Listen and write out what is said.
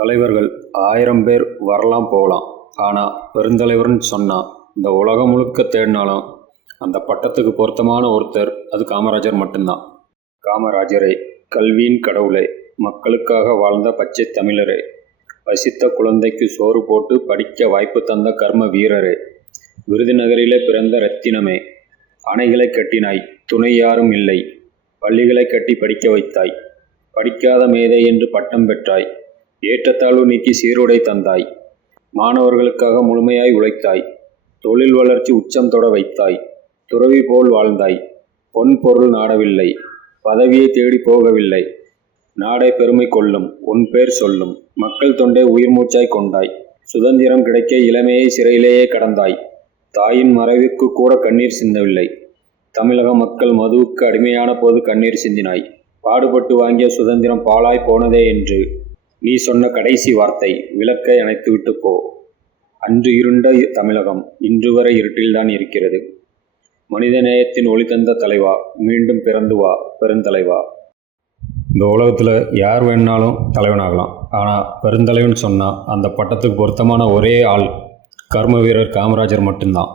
தலைவர்கள் 1000 பேர் வரலாம் போகலாம். ஆனால் பெருந்தலைவர்னு சொன்னால் இந்த உலகம் முழுக்க தேடினாலும் அந்த பட்டத்துக்கு பொருத்தமான ஒருத்தர் அது காமராஜர் மட்டும்தான். காமராஜரே, கல்வியின் கடவுளே, மக்களுக்காக வாழ்ந்த பச்சை தமிழரே, பசித்த குழந்தைக்கு சோறு போட்டு படிக்க வாய்ப்பு தந்த கர்ம வீரரே, விருதுநகரிலே பிறந்த ரத்தினமே, அணைகளை கட்டினாய், துணை யாரும் இல்லை, பள்ளிகளை கட்டி படிக்க வைத்தாய், படிக்காத மேதை என்று பட்டம் பெற்றாய், ஏற்றத்தாழ்வு நீக்கி சீருடை தந்தாய், மாணவர்களுக்காக முழுமையாய் உழைத்தாய், தொழில் வளர்ச்சி உச்சம் தொட வைத்தாய், துறவி போல் வாழ்ந்தாய், பொன் பொருள் நாடவில்லை, பதவியை தேடி போகவில்லை, நாடே பெருமை கொள்ளும், உன் பேர் சொல்லும், மக்கள் தொண்டை உயிர் மூச்சாய் கொண்டாய், சுதந்திரம் கிடைக்க இளமையை சிறையிலேயே கடந்தாய், தாயின் மறைவுக்கு கூட கண்ணீர் சிந்தவில்லை, தமிழக மக்கள் மதுவுக்கு அடிமையான போது கண்ணீர் சிந்தினாய், பாடுபட்டு வாங்கிய சுதந்திரம் பாழாய் போனதே என்று நீ சொன்ன கடைசி வார்த்தை விளக்கை அணைத்துவிட்டு போ. அன்று இருண்ட தமிழகம் இன்று வரை இருட்டில்தான் இருக்கிறது. மனித நேயத்தின் ஒளி தந்த தலைவா, மீண்டும் பிறந்து வா பெருந்தலைவா. இந்த உலகத்தில் யார் வேணாலும் தலைவனாகலாம். ஆனால் பெருந்தலைவன் சொன்னால் அந்த பட்டத்துக்கு பொருத்தமான ஒரே ஆள் கர்ம வீரர் காமராஜர் மட்டும்தான்.